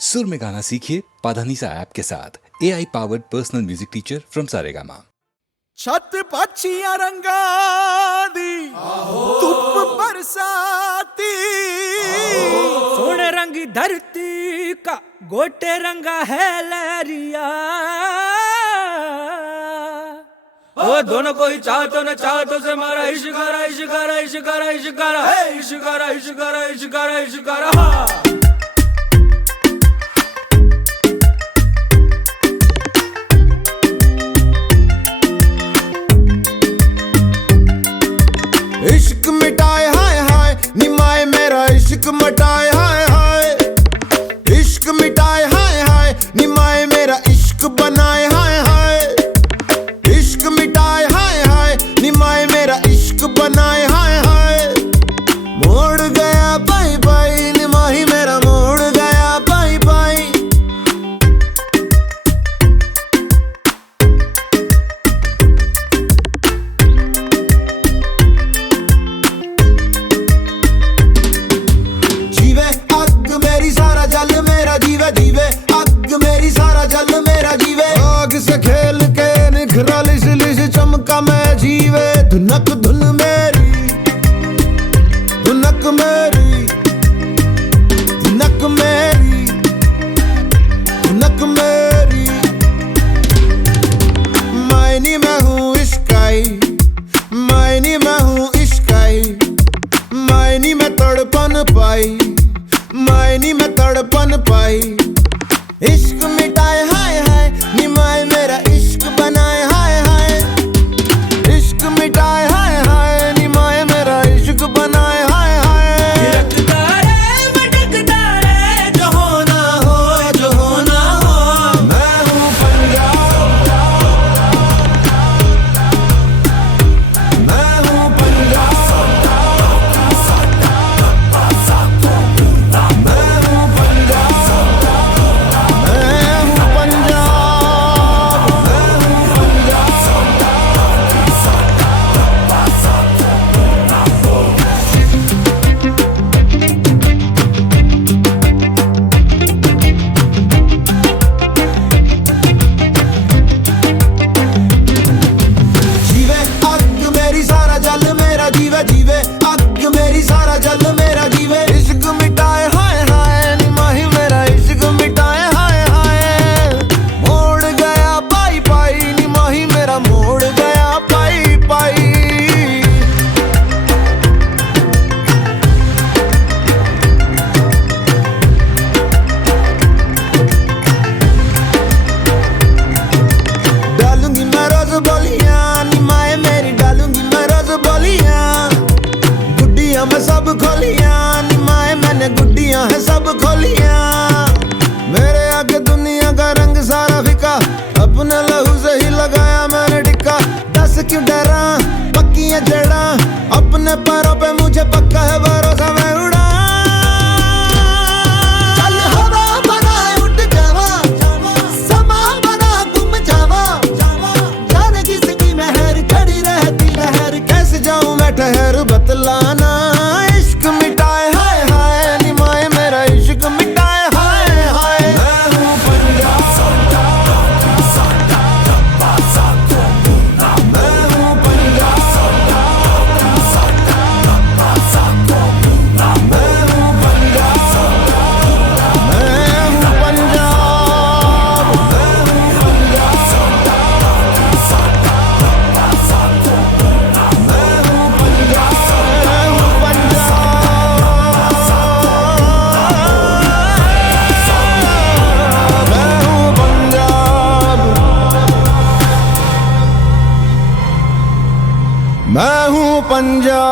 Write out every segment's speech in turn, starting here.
सुर में गाना सीखिए पाधानीसा ऐप के साथ। AI powered personal music teacher from Saregama. छत पक्षियां रंगा दी धुप बरसाती, सोने रंगी धरती का गोटे रंगा है लहरिया। ओ दोनों को ही चाहतो न चाहतो से मारा इश्कारा इश्कारा इश्कारा इश्कारा है इश्कारा इश्कारा इश्कारा इश्कारा। इश्क मिटाए हाय हाय निमाए मेरा इश्क मिटाए हाय हाय, इश्क मिटाए हाय हाय निमाए मेरा इश्क बनाए हाय हाय, इश्क मिटाए हाय हाय निमाए मेरा इश्क बनाए हाय हाय। मोड़ गया बाई बाई निमाही मेरा मोड़ गया बाई बाई। जीवे अग मेरी सारा जल मेरा जीवे जीवे अग मेरी सारा जल मेरा जीवे। आग से खेल के निखरा लिस लिस चमका मैं जीवे। धुनक धुन मेरी धुनक मेरी धुनक मेरी धुनक मेरी। मायनी मैं हूँ इश्काई मायनी मैं हूँ इश्काई, मायनी में तड़पन पाई मायनी में तड़पन पाई। इश्क मिटाए हाय हाय निमाए मेरा इश्क बनाए हाय हाय, इश्क मिटाए हाय हाय निमाए मेरा इश्क बनाए हाय हाय। थिरकता रे भटकता रे जो होना हो जो होना हो। मैं हूँ पंजाब मैं हूँ पंजाब मैं हूँ पंजाब मैं हूँ पंजाब मैं हूँ जीवे अग मेरी सारा जल मेरा जीवे जीवे अग मेरी सारा जल मेरा जीवे। इश्क मिटाए हाय हाय निमाही मेरा इश्क मिटाए हाय हाय। मोड़ गया पाई पाई निमाही मेरा मोड़ गया पाई पाई। डालूंगी मैं रोज बोलियां निमाए मेरी डालूंगी मैं रोज बोलियां। गुड्डियां मैं सब खोलियां निमाए मैंने गुड्डियां है सब खोलियां। मेरे आगे दुनिया का रंग सारा फिका अपने लहू से ही लगाया मैंने टिक्का। दस क्यों डरा पक्की है जड़ा अपने पैरों पे मुझे पक्का है भरोसा मैं उड़ा। चल हवा बना उठ जावा समा बना गुम जावा। जाने किसकी मेहर खड़ी रहती लहर कैसे जाऊं मैं ठहर बतलाना। इश्क मिटाए हाय हाय निमाए मेरा इश्क मिटाए हाय हाय। मैं हूँ पंजाब मैं हूँ पंजाब मैं हूँ पंजाब मैं हूँ पंजाब मैं हूँ पंजाब।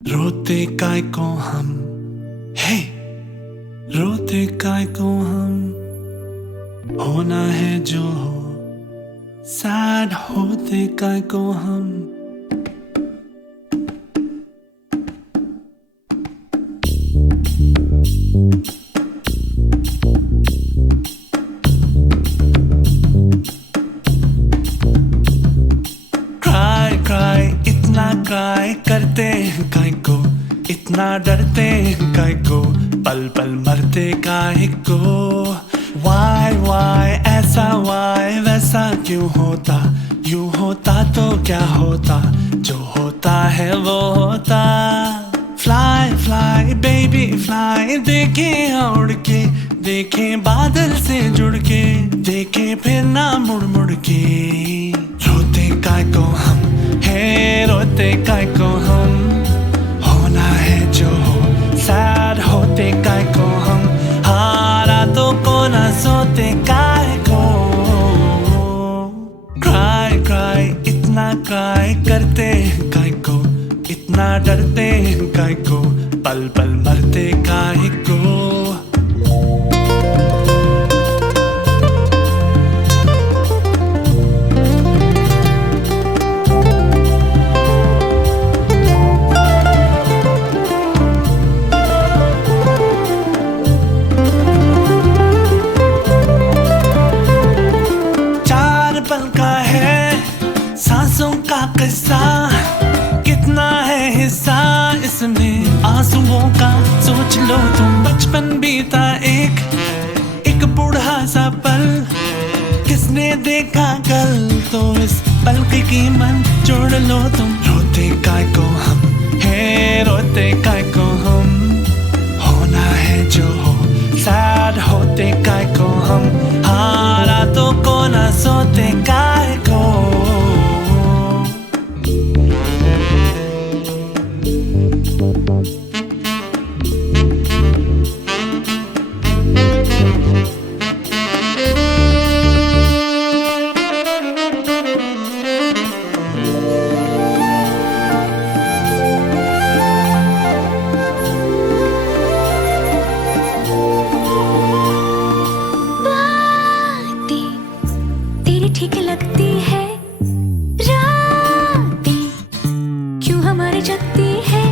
रोते काय को हम हे रोते काय को हम होना है जो हो। सैड होते काय को हम डरते काय को, पल पल मरते काहे को। वाई ऐसा वाई वैसा क्यों होता, यूं होता तो क्या होता, जो होता है वो होता। फ्लाई फ्लाई बेबी फ्लाई, देखें उड़ के, देखें बादल से जुड़ के, देखें फिर ना मुड़ मुड़ के। रोते काय को हम है, रोते काय को हम, होना है जो हो सैड होते काय को हम, हारा तो को ना सोते काय को। क्राई क्राई इतना क्राई करते काय को, इतना डरते काय को, पल पल मरते काय को। चार पल का है सांसों का किस्सा, कितना है हिस्सा इसमें आंसुओं का। सोच लो तुम बचपन बीता एक बूढ़ा सा पल, किसने देखा कल, तो इस पल की कीमत जोड़ लो तुम। रोते काय को हम है, रोते काय को हम, होना है जो हो सैड होते काय को हम, हारा तो को ना सोते काय को। तेरी ठीक लगती है, रातें क्यों हमारी जगती है,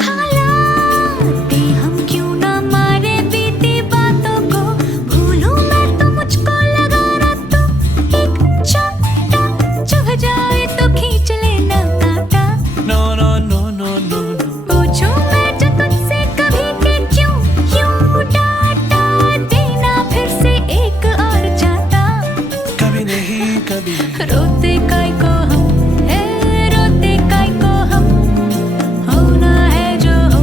हालातें हम क्यों ना मारे बीती बातों को। भूलूं मैं तो मुझको लगा ना, तो एक चाटा चुभ जाए तो खींच लेना कांटा। No no no no no no, पूछूं मैं जो तुझसे कभी कि क्यों क्यों डांटा देना फिर से एक और चाटा। कभी नहीं कभी। रोते काय को हम है, रोते काय को हम, होना है जो हो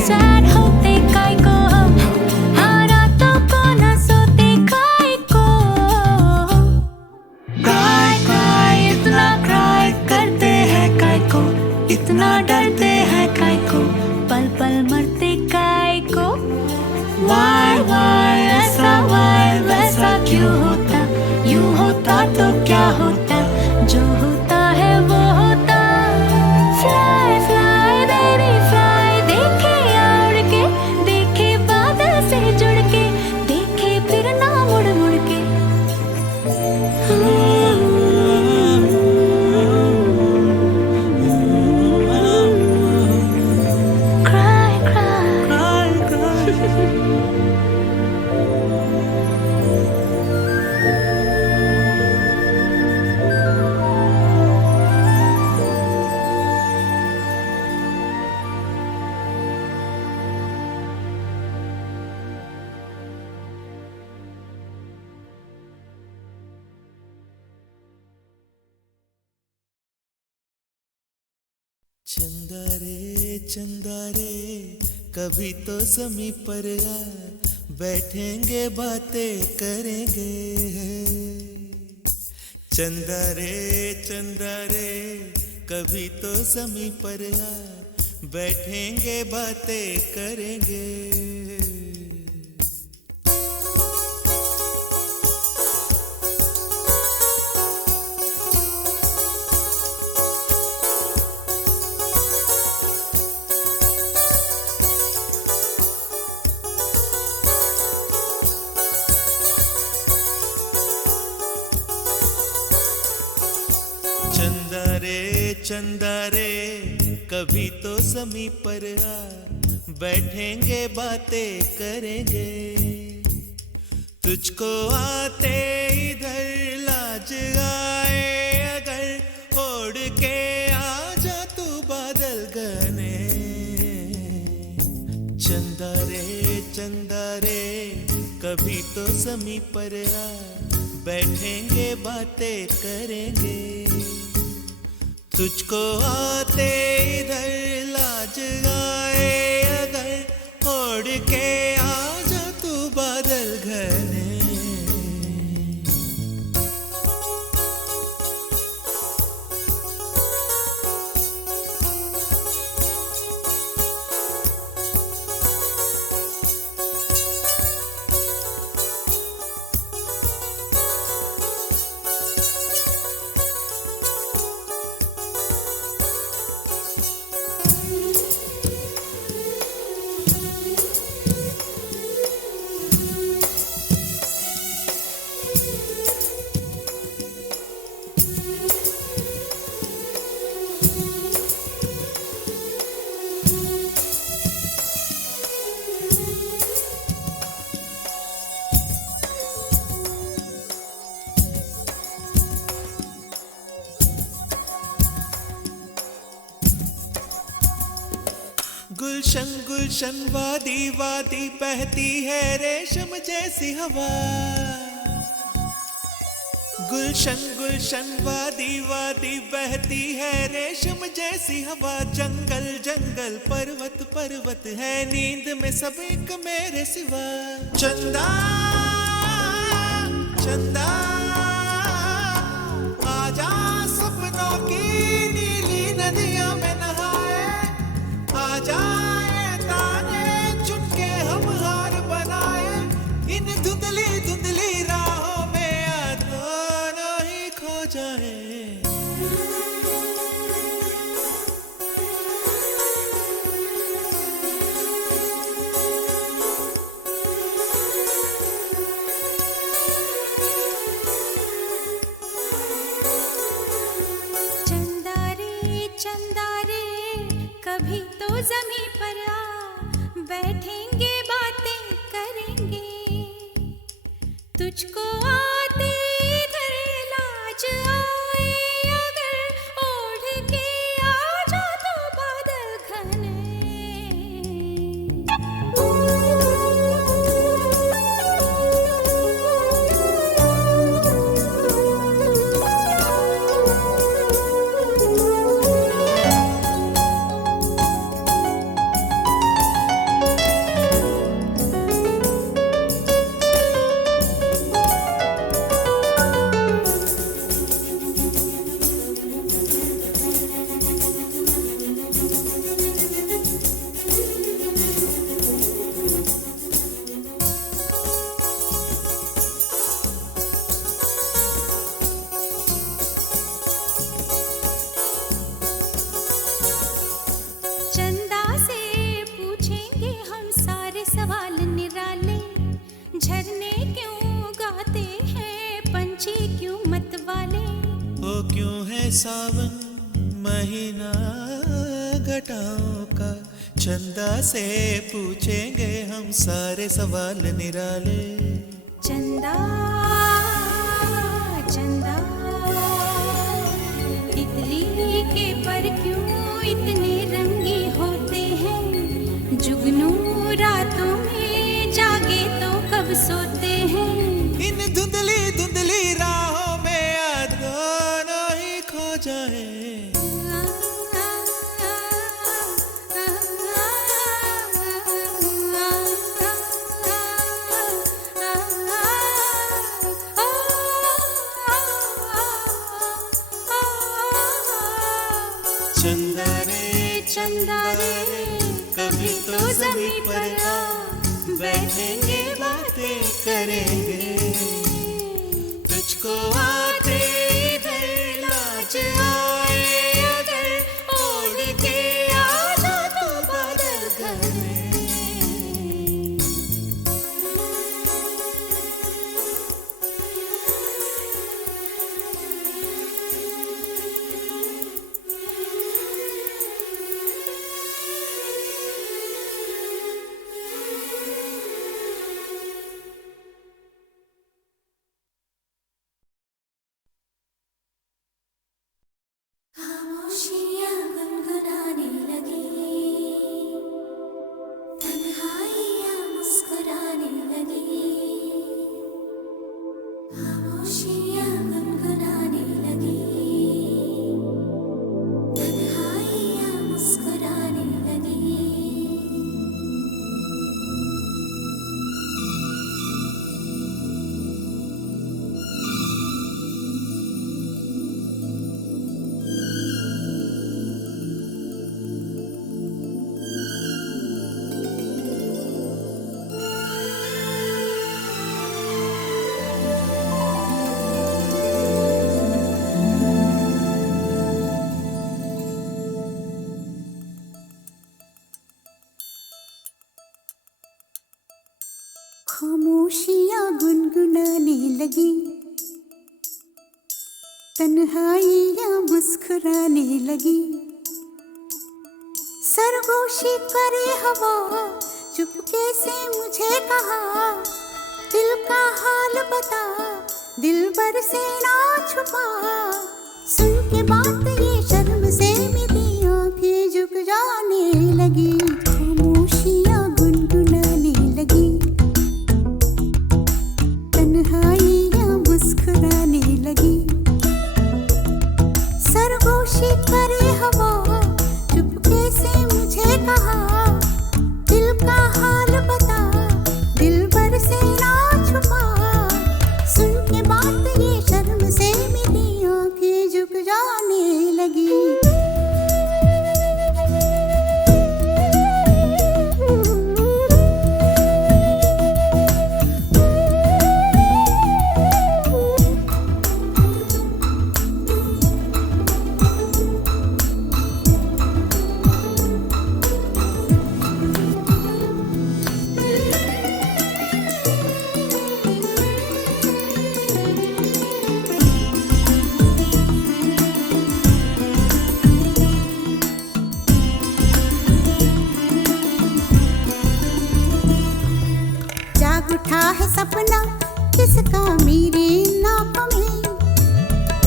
सैड होते काय को हम, हारा तो को ना सोते काय को। क्राई क्राई इतना क्राई करते हैं काय को, इतना डरते हैं काय को, पल पल मरते काय को। वाई ऐसा वाई वैसा क्यों होता, यूं होता तो क्या होता, जो होता है वो होता। फ्लाई फ्लाई बेबी फ्लाई, देखे उड़ के, देखे बादल से जुड़ के, देखे फिर ना मुड़ मुड़ के। क्राई क्राई चंदा रे कभी तो ज़मीं पर आ, बैठेंगे बातें करेंगे। चंदा रे कभी तो ज़मीं पर आ, बैठेंगे बातें करेंगे। चंदा रे कभी तो ज़मीं पर आ, बैठेंगे बातें करेंगे। तुझको आते इधर लाज आए अगर, ओढ़ के आ जा तू बादल घने। कभी तो ज़मीं पर आ, बैठेंगे बातें करेंगे। तुझको आते इधर लाज आए अगर, ओढ़ के आ जा तू बादल घने। गुलशन गुलशन वादी वादी बहती है रेशम जैसी हवा। गुलशन गुलशन वादी वादी बहती है रेशम जैसी हवा। जंगल जंगल पर्वत पर्वत है नींद में सब एक मेरे सिवा। चंदा चंदा आजा सपनों की नीली नदियों में नहाए। आजाए ताने चुनके हम हार बनाए। इन धुंधली धुंधली राहों में दोनों ही खो जाए। चंदा रे कभी तो ज़मीं पर आ, बैठेंगे बातें करेंगे। तुझको आते इधर लाज आए अगर, ओढ़ के आ जा तो बादल घने। चंदा से पूछेंगे हम सारे सवाल निराले। झरने क्यों गाते हैं पंछी क्यों मतवाले। ओ क्यों है सावन महीना घटाओं का। चंदा से पूछेंगे हम सारे सवाल निराले। चंदा चंदा तितली के पर क्यों इतने रंगी होते हैं। जुगनू रातों में जागे तो कब सोते हैं। इन धुंधली धुंधली राहों में दोनों ही खो जाए। चंदा रे कभी तो ज़मीं पर आ, बैठेंगे बातें करेंगे। तुझको आते इधर लाज आए अगर, ओढ़ के आ जा तू बादल घने। खामोशियाँ गुनगुनाने लगी, तन्हाइयाँ मुस्कुराने लगी। लगी, तन्हाइयाँ मुस्कुराने लगी। सरगोशी करे हवा, चुपके से मुझे कहा, दिल का हाल बता, दिलबर से ना छुपा। सुन के बात ये शर्म से मेरी आंखें झुक जाने लगी, खामोशियाँ गुनगुनाने लगी, तन्हाइयाँ मुस्कुराने लगी। सरगोशी करे हवा, चुपके से मुझे कहा, दिल का हाल बता, दिलबर से ना छुपा। सुन के बात ये शर्म से मेरी आंखें झुक जाने लगी। जाग उठा है सपना किसका मेरे नाप में,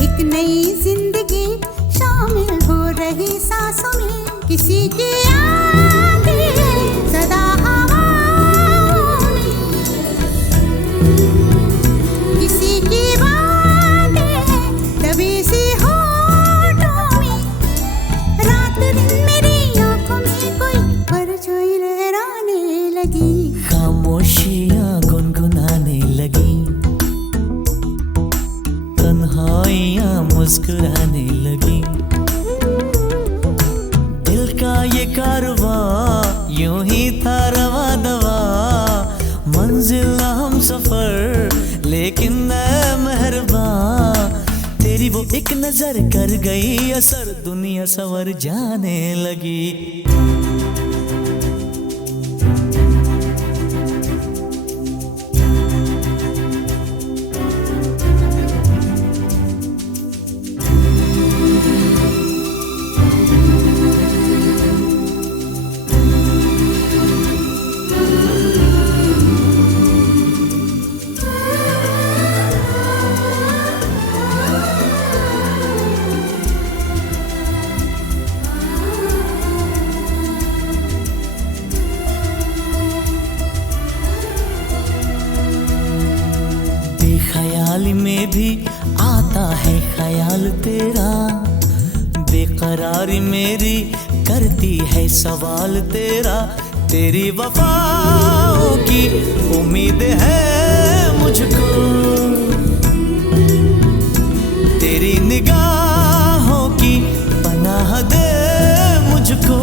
एक नई जिंदगी शामिल हो रही सांसों में। किसी की आंधी सदा हवाओं में, किसी की बातें दबी सी होठों में। रात दिन मेरी आंखों में कोई परछाई लहराने लगी, खामोशियाँ गुनगुनाने लगी, तन्हाइयाँ मुस्कुराने लगी। दिल का ये कारवां यूं ही था रवा दवा, मंजिल हम सफर लेकिन न मेहरबान। तेरी वो एक नजर कर गई असर, दुनिया सवर जाने लगी। बेख्याली में भी आता है ख्याल तेरा, बेकरारी मेरी करती है सवाल तेरा। तेरी वफाओं की उम्मीद है मुझको, तेरी निगाहों की पनाह दे मुझको।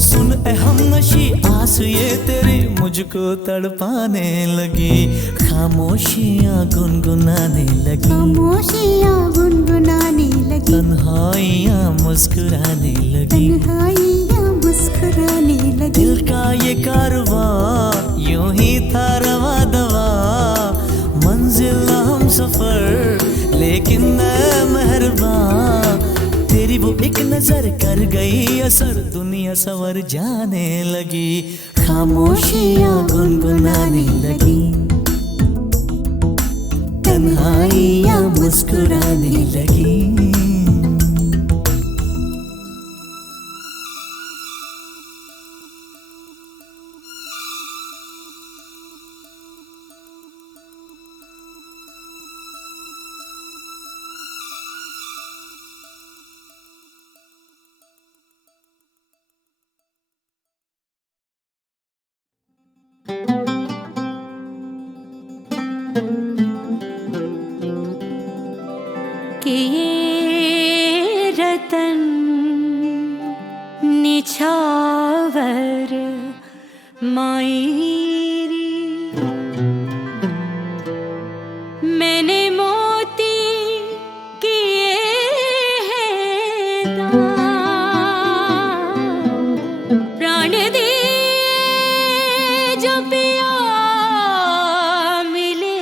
सुन ए हमनशी आस ये तेरी मुझको तड़पाने लगी, खामोशियाँ गुनगुनाने लगी, खामोशियाँ गुनगुनाने लगी, तन्हाइयाँ मुस्कुराने लगी। तन्हाइयाँ मुस्कुराने लगी। दिल का ये कारवां यूं ही था रवा दवा, मंजिल हम सफर लेकिन न मेहरबान। तेरी वो एक नजर कर गई असर, दुनिया सवर जाने लगी, खामोशियाँ गुनगुनाने लगी, तन्हाइयाँ मुस्कुराने लगी। कि ये रतन निछावर मायरी, मैंने मोती किए हैं दान, प्राण दिए जो पिया मिले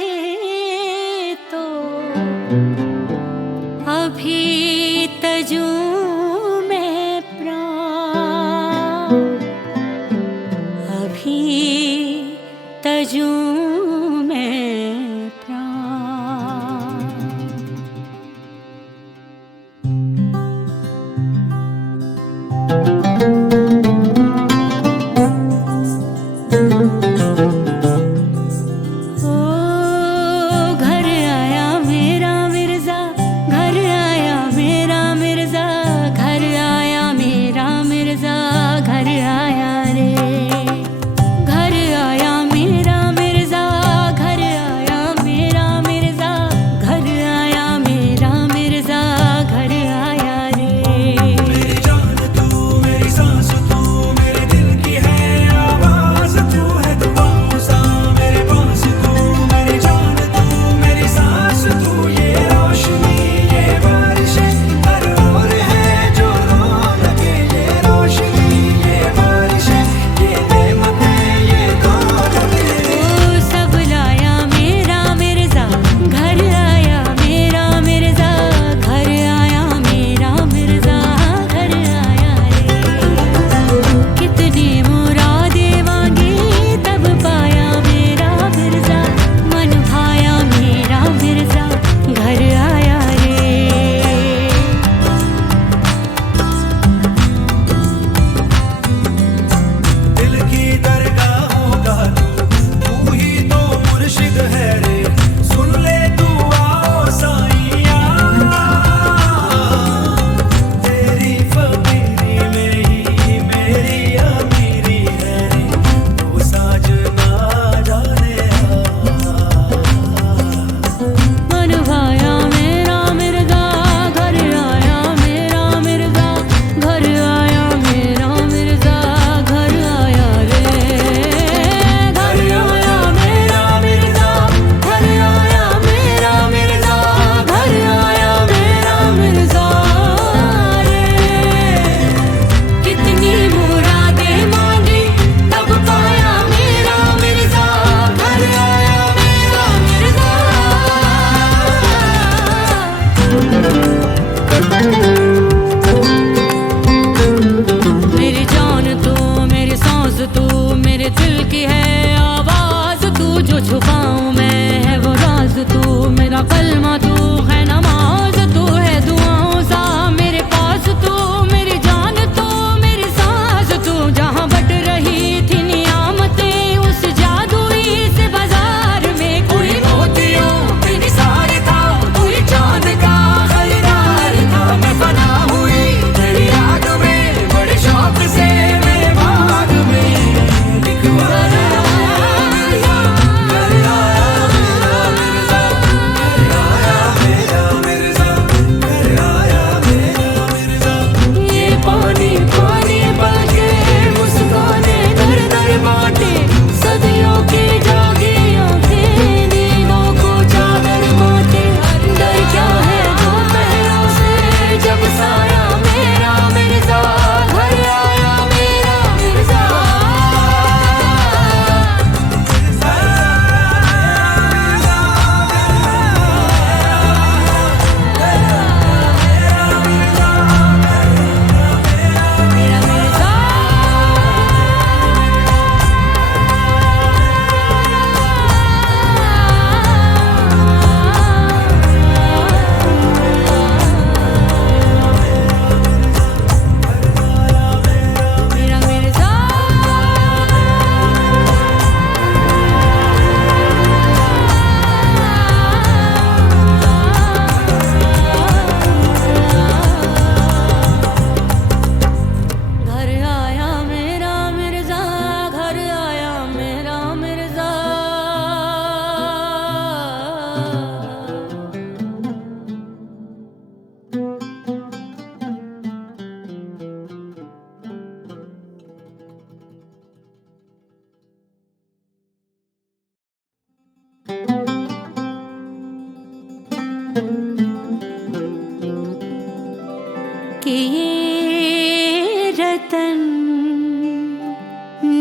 कि ये रतन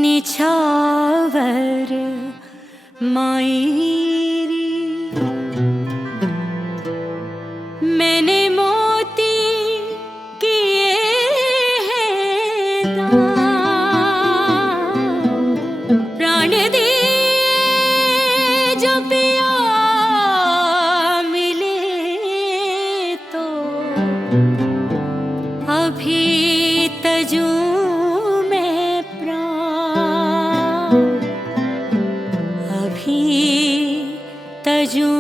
निछावर मायरी मैंने मोती किए हैं दान प्राण दिए जो पिया मिले तो अभी तजू में प्राण अभी तजू